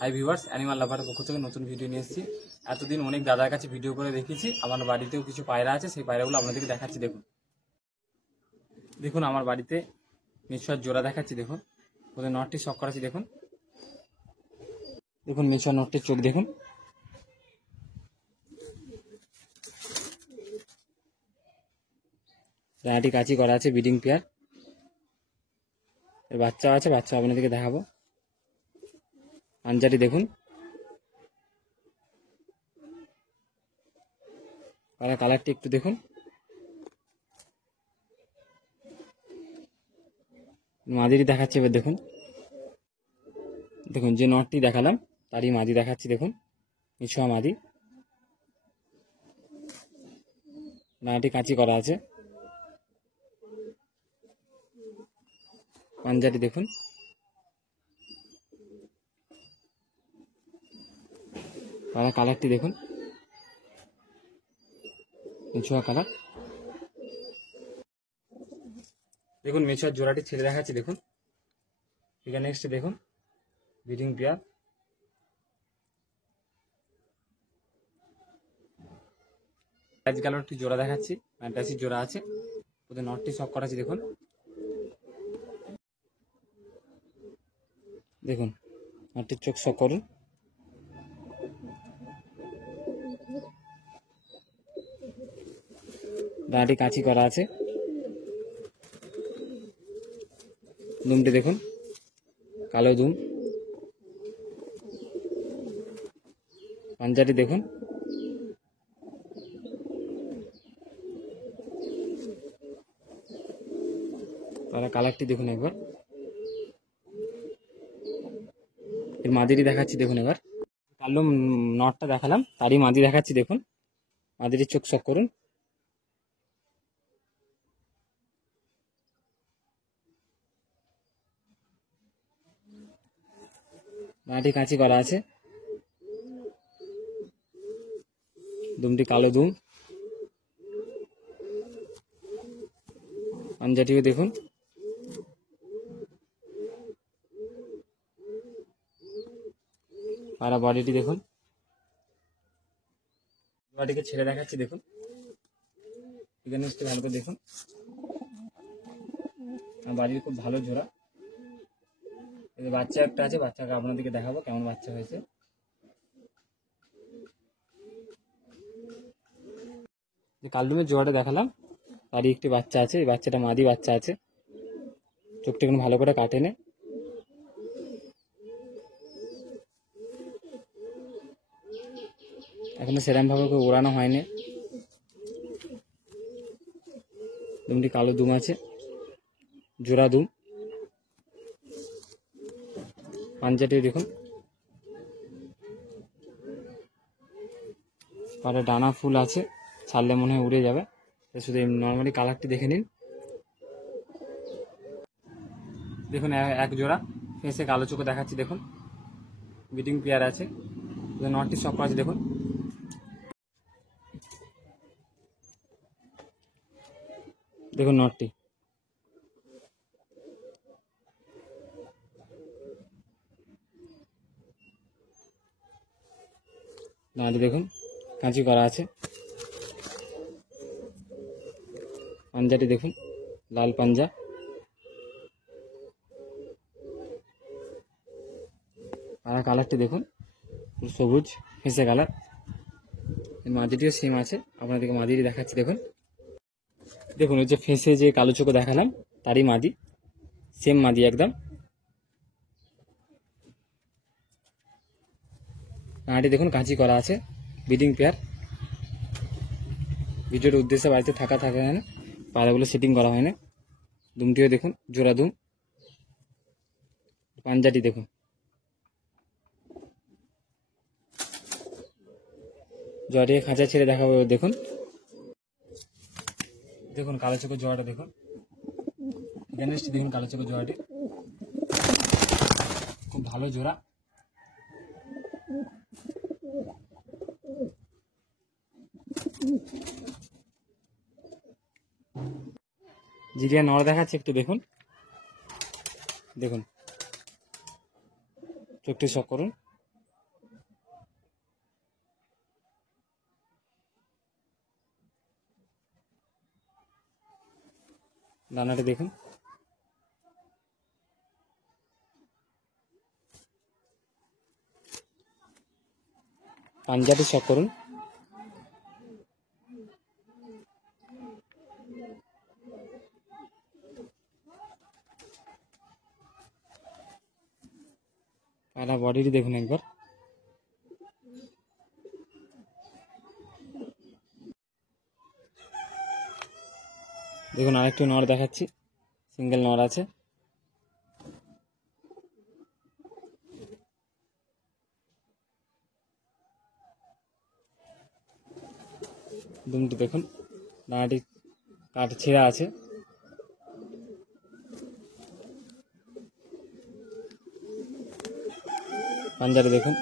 Hi viewers, animal লাভারের পক্ষ থেকে নতুন ভিডিও নিয়ে এসেছি। এতদিন অনেক দাদার কাছে ভিডিও করে দেখেছি। আমার বাড়িতেও কিছু পায়রা আছে, সেই পায়রাগুলো আপনাদেরকে দেখাচ্ছি। দেখুন আমার বাড়িতে মেছুয়ার জোড়া দেখাচ্ছি। দেখুন ওদের নটটি শখ করাচ্ছি। দেখুন মেছুয়ার নটটির চোখ দেখুন। ডানাটি কাঁচি করা আছে, ব্রিডিং পেয়ার। এর বাচ্চা আছে, বাচ্চা আপনাদেরকে দেখাবো। পাঞ্জাটি দেখুন, কালারটি একটু দেখুন। মাদিটি দেখাচ্ছি এবার। দেখুন দেখুন যে নটটি দেখালাম তারই মাদি দেখাচ্ছি। দেখুন মেছুয়া মাদি, ডানাটি কাঁচি করা আছে। পাঞ্জাটি দেখুন, কালারটি দেখুন, মেছুয়া কালার। দেখুন মেছুয়ার জোড়াটি ছেড়ে দেখাচ্ছি। দেখুন এখানে নেক্সট দেখুন ব্রিডিং পেয়ার। রাইজ কালারটি জোড়া দেখাচ্ছি, ফ্যান্টাসির জোড়া আছে। ওদের নটটি শখ করাচ্ছি। দেখুন দেখুন নটটির চোখ শখ করুন। ডানাটি কাঁচি করা আছে। দুমটি দেখুন, কালো দুম। পাঞ্জাটি দেখুন, কালারটি দেখুন একবার। এর মাদিরি দেখাচ্ছি। দেখুন এবার কালো নটটা দেখালাম তারই মাদি দেখাচ্ছি। দেখুন মাদিরির চোখ শখ করুন। ডানাটি কাঁচি করা আছে। দুমটি কালো দুম। পাঞ্জাটিও দেখুন, আর বডিটি দেখুন। বডিকে ছেড়ে দেখাচ্ছি। দেখুন এখানে ভালো করে দেখুন। বাড়ির খুব ভালো জোড়া। এদের বাচ্চা একটা আছে, বাচ্চাকে আপনাদেরকে দেখাবো কেমন বাচ্চা হয়েছে। যে কালদুমের জোড়াটা দেখালাম তারই একটি বাচ্চা আছে। এই বাচ্চাটা মাদি বাচ্চা আছে। চোখটা এখন ভালো করে কাটে নে। এখনো সেরকম ভাবে ওড়ানো হয়নি। দুমটি কালো দুম আছে, জোড়া দুম। পাঞ্জাটি দেখুন, পাড়ে ডানা ফুল আছে, ছাড়লে মনে হয় উড়ে যাবে। শুধু নর্মালি কালারটি দেখে নিন। দেখুন এক জোড়া ফেসে কালো চোখে দেখাচ্ছি। দেখুন ব্রিডিং পেয়ার আছে, নটটি শখ আছে। দেখুন দেখুন নটটি। ডানাটি দেখুন কাঁচি করা আছে। পাঞ্জাটি দেখুন, লাল পাঞ্জা। কালারটি দেখুন সবুজ ফেসে কালার। মাদিটিও সেম আছে, আপনাদেরকে মাদিটি দেখাচ্ছি। দেখুন দেখুন ওই যে ফেসে যে কালো চোখ দেখালাম তারই মাদি, সেম মাদি একদম। ডানাটি দেখুন কাঁচি করা আছে, ব্রিডিং পেয়ার। ভিডিওর উদ্দেশ্যে বাড়িতে থাকে না, পায়রাগুলো সেটিং করা হয় না। দুমটিও দেখুন জোড়া দুম। পাঞ্জাটি দেখুন, জড়িয়ে খাঁচা ছেড়ে দেখাবো। দেখুন দেখুন কালো চোখের জোড়াটা দেখুন। দেখুন কালো চোখের জোড়াটি খুব ভালো জোড়া। জিরিয়া নড় দেখাচ্ছে একটু। দেখুন দেখুন চোখটি শখ করুন। ডানাটি দেখুন, পাঞ্জাটি শখ করুন। পায়রা বডিটি দেখুন একবার। দেখুন আরেকটি নর দেখাচ্ছি, সিঙ্গেল নর আছে। দুমটি দেখুন, ডানাটি কাঠ ছেঁড়া আছে। পাঞ্জাটি দেখুন,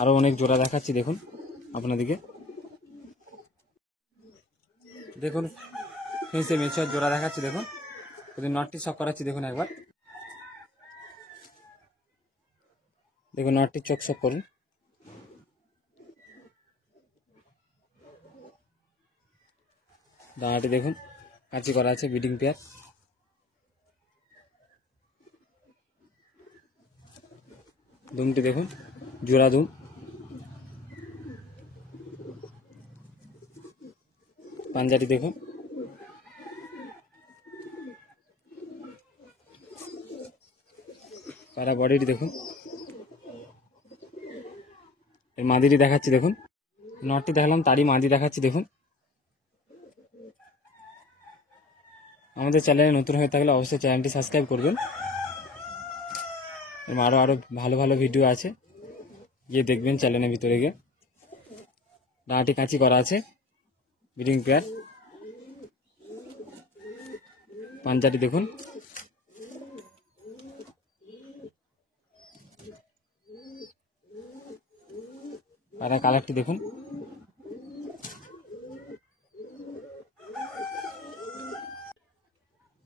আরো অনেক জোড়া দেখাচ্ছি দেখুন আপনাদেরকে। দেখুন ফেন্সে মেচুয়ার জোড়া দেখাচ্ছি দেখুন, যদি নটটি শক করাচ্ছি দেখুন একবার। দেখুন নটটি চোখ শক করুন। ডানাটি দেখুন কাঁচি করা আছে, ব্রিডিং পেয়ার। দুমটি দেখুন, জোড়া দুম। পাঞ্জাটি দেখুন, পায়রা বডিটি দেখুন। এর মাদিটি দেখাচ্ছি দেখুন, নটটি দেখালাম তারই মাদি দেখাচ্ছি দেখুন। আমাদের চ্যানেলে নতুন হয়ে থাকলে অবশ্যই চ্যানেলটি সাবস্ক্রাইব করবেন। আরও ভালো ভালো ভিডিও আছে, গিয়ে দেখবেন চ্যানেলের ভিতরে গিয়ে। ডানাটি কাঁচি করা আছে, ব্রিডিং পেয়ার। পাঞ্জাটি দেখুন, পায়রা কালারটি দেখুন।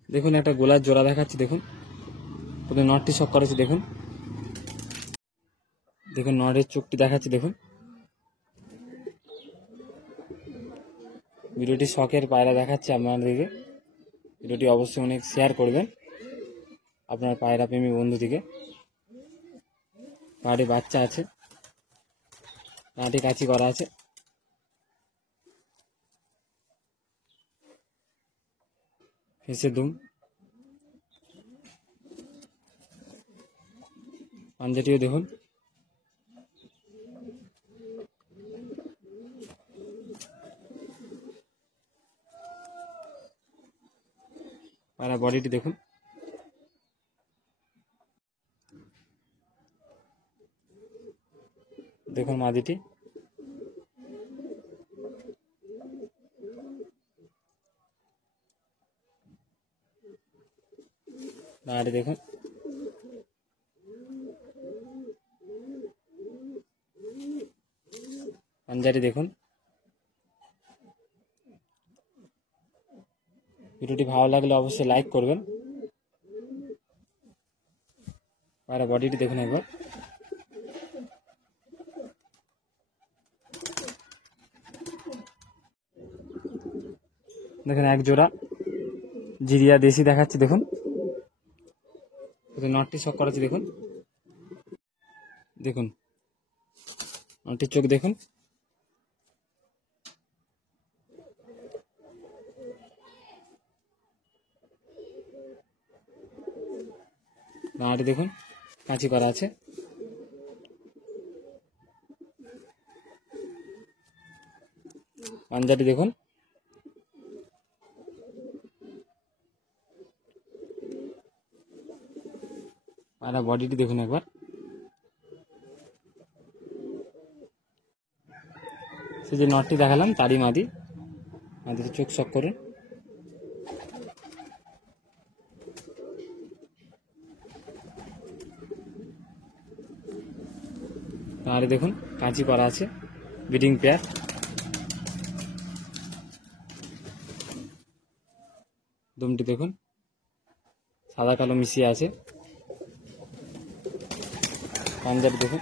দেখুন একটা গোলার জোড়া দেখাচ্ছি দেখুন, প্রথমে নটটি শক করেছি দেখুন। দেখুন নটের চোখটি দেখাচ্ছি দেখুন। ভিডিওটি শখের পায়রা দেখাচ্ছি আপনাদেরকে। ভিডিওটি অবশ্যই অনেক শেয়ার করবেন আপনার পায়রা প্রেমী বন্ধু থেকে। পায়রাটি বাচ্চা আছে, পায়রাটি কাঁচি করা আছে। ফেসে দুম, পাঞ্জাটিও দেখুন। পায়রা বডিটি দেখুন। দেখুন মাদিটি, ডানাটি দেখুন। পাঞ্জাটি দেখুন। ভিডিওটি ভালো লাগলে অবশ্যই লাইক করবেন। পায়রা বডিটি দেখুন একবার। দেখুন এক জোড়া জিরিয়া দেশি দেখাচ্ছি দেখুন, নটটি শক করাচ্ছি দেখুন। দেখুন নটটির চোখ দেখুন। ডানাটি দেখুন কাঁচি করা আছে। পাঞ্জাটি দেখুন। পায়রা বডিটি দেখুন একবার। সে যে নটটি দেখালাম তারই মাদি, মাদিটি চোখ শক করুন। আর দেখুন কাঁচি করা আছে, ব্রিডিং পেয়ার। দুমটি দেখুন সাদা কালো মিশিয়ে আছে। পাঞ্জাবি দেখুন।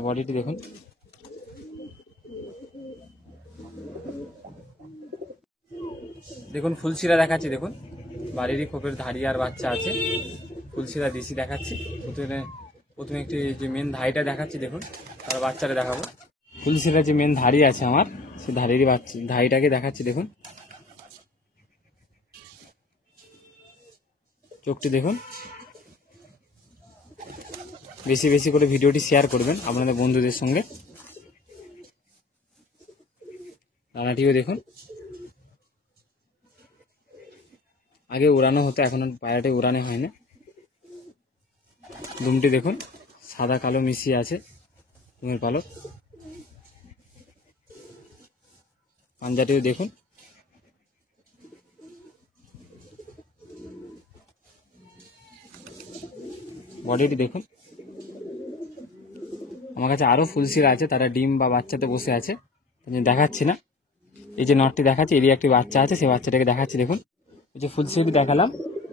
পায়রা বডিটি দেখুন। দেখুন ফুলশিরা দেখাচ্ছি, দেখুন বাড়িরই খোপের ধাড়ি আর বাচ্চা আছে। ফুলশিরা দেশি দেখাচ্ছি। প্রথমে একটি যে মেন ধাড়িটা দেখাচ্ছি, দেখুন আর বাচ্চাটা দেখাবো। ফুলশিরা যে মেন ধাড়ি আছে আমার, সেই ধাড়িরই বাচ্চা ধাড়িটাকে দেখাচ্ছি। দেখুন চোখটি দেখুন। বেশি বেশি করে ভিডিওটি শেয়ার করবেন আপনাদের বন্ধুদের সঙ্গে। ডানাটিও দেখুন, আগে উড়ানো হতো, এখন পায়রাটি উড়ানো হয় না। দুমটি দেখুন, সাদা কালো মিশিয়ে আছে দুমের পালক। পাঞ্জাটিও দেখুন। বডিটি দেখুন। আমার কাছে আরও ফুলশিরা আছে, তারা ডিম বা বাচ্চাতে বসে আছে, দেখাচ্ছি না। এই যে নটটি দেখাচ্ছি, এরই একটি বাচ্চা আছে, সেই বাচ্চাটাকে দেখাচ্ছি। দেখুন এই যে ফুলশিরি দেখালাম,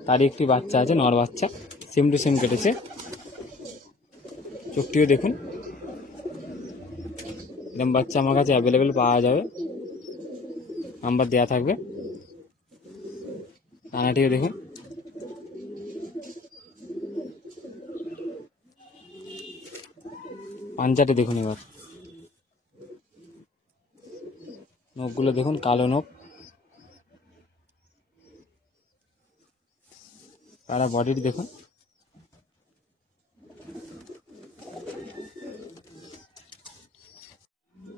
তারই একটি বাচ্চা আছে, নর বাচ্চা, সেম টু সেম কেটেছে। চোখটিও দেখুন। এরকম বাচ্চা আমার কাছে অ্যাভেলেবেল পাওয়া যাবে, নাম্বার দেওয়া থাকবে। ডানাটিও দেখুন। পাঞ্জাটি দেখুন। এবার নখগুলো দেখুন, কালো নখ। তারা বডিটি দেখুন।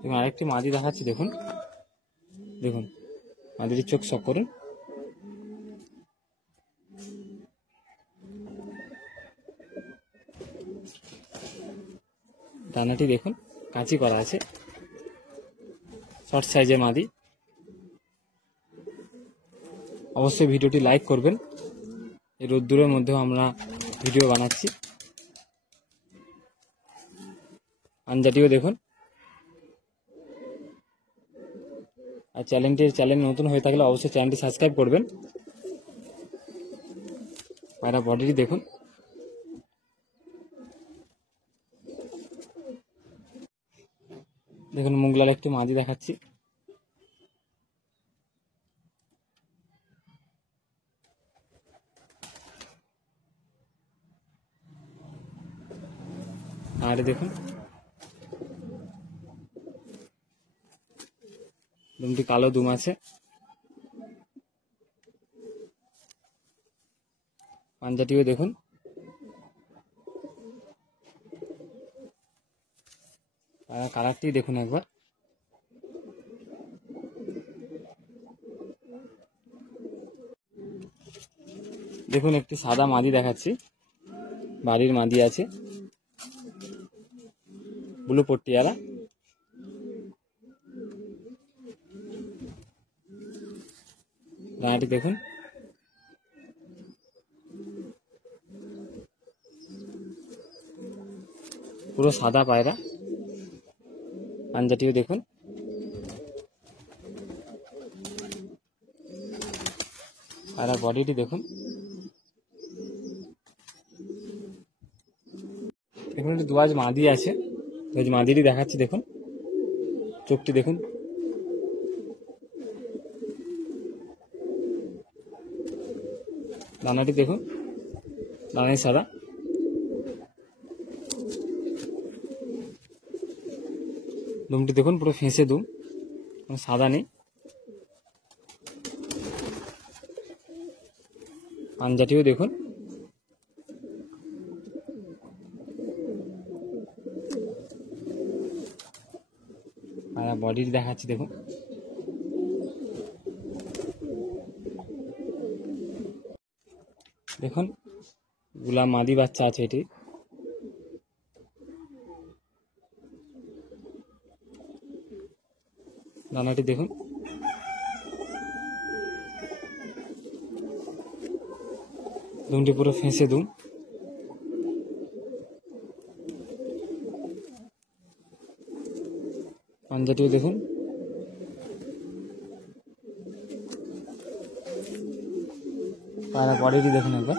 এবং আরেকটি মাদি দেখাচ্ছি, দেখুন দেখুন মাদিটির চোখ শক করুন। ডানাটি দেখুন, কাঁচি করা আছে, শর্ট সাইজের মাদি। অবশ্যই ভিডিওটি লাইক করবেন, এই রোদ্দুরের মধ্যেও আমরা ভিডিও বানাচ্ছি। পাঞ্জাটিও দেখুন। আর চ্যানেল নতুন হয়ে থাকলে অবশ্যই চ্যানেলটি সাবস্ক্রাইব করবেন। পায়রা বডিটি দেখুন। দেখুন মুগলাল একটি মাদি দেখাচ্ছি। আর দেখুন দুমটি কালো দুম আছে। পাঞ্জাটিও দেখুন। কালারটি দেখুন একবার। দেখুন একটি সাদা মাদি দেখাচ্ছি, বাড়ির মাদি আছে, ব্লু পট্টিয়ালা। ডানাটি দেখুন। পুরো সাদা পায়রা। পাঞ্জাটিও দেখুন। পায়রা বডিটি দেখুন। দেখুন একটি দুয়াজ মাদি আছে, দুয়াজ মাদিটি দেখাচ্ছি। দেখুন চোখটি দেখুন। দানাটি দেখুন, দানাই সাদা। দুমটি দেখুন, পুরো ফেঁসে দুম, কোনো সাদা নেই। পাঞ্জাটিও দেখুন। আর বডিটি দেখাচ্ছি। দেখুন দেখুন গুলা মাদি বাচ্চা আছে এটি। দানাটি দেখুন। দুমটি পুরো ফেঁসে দুম। পাঞ্জাটিও দেখুন। পায়রা বডিটি দেখুন একবার।